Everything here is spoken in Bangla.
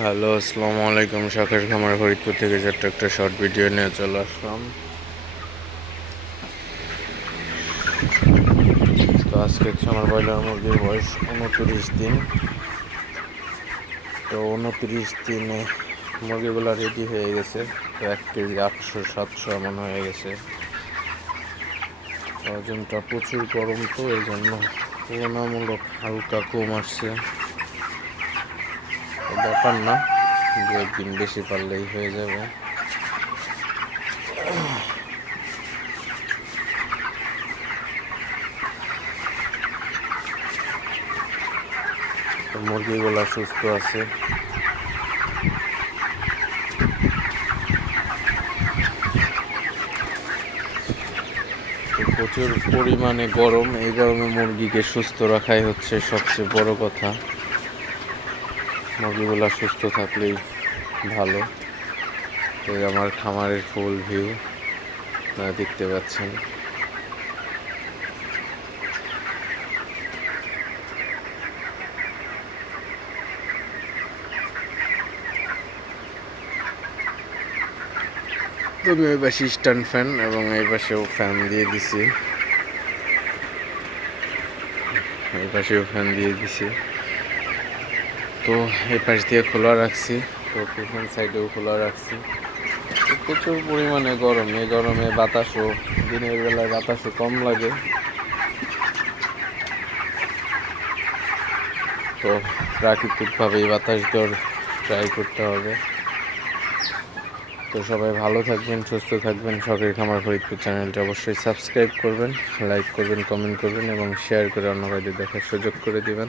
হ্যালো, আসসালামু আলাইকুম। শখের খামার ফরিদপুর থেকে ছোট্ট একটা শর্ট ভিডিও নিয়ে চলে আসলাম। তো আজকে হচ্ছে আমার ব্রয়লার মুরগির বয়স উনত্রিশ দিন। তো উনত্রিশ দিনে মুরগিগুলো রেডি হয়ে গেছে। তো এক কেজি আটশো, সাতশো এমন হয়ে গেছে। ওজনটা প্রচুর গরম তো, এই জন্য তুলনামূলক হালকা কম আসছে। ব্যাপার না, দু একদিন বেশি পারলেই হয়ে যাবে। মুরগিগুলা সুস্থ আছে। প্রচুর পরিমাণে গরম, এই গরমে মুরগিকে সুস্থ রাখাই হচ্ছে সবচেয়ে বড় কথা। মুরগিগুলো সুস্থ থাকলেই ভালো। এই আমার খামারের ফুল ভিউ, আপনারা দেখতে পাচ্ছেন। তো আমি ওই পাশে স্ট্যান্ড ফ্যান এবং এই পাশেও ফ্যান দিয়ে দিছি। এই পাশেও ফ্যান দিয়ে দিছি। তো এই পাশ দিয়ে খোলা রাখছি, তো পিছন সাইডেও খোলা রাখছি। প্রচুর পরিমাণে গরম, এই গরমে বাতাসও, দিনের বেলায় বাতাসও কম লাগে। তো প্রাকৃতিকভাবেই বাতাস দেওয়ার ট্রাই করতে হবে। তো সবাই ভালো থাকবেন, সুস্থ থাকবেন, শখের খামার ফরিদপুর চ্যানেলটা অবশ্যই সাবস্ক্রাইব করবেন লাইক করবেন কমেন্ট করবেন এবং শেয়ার করে অন্য কাউকে দেখার সুযোগ করে দিবেন।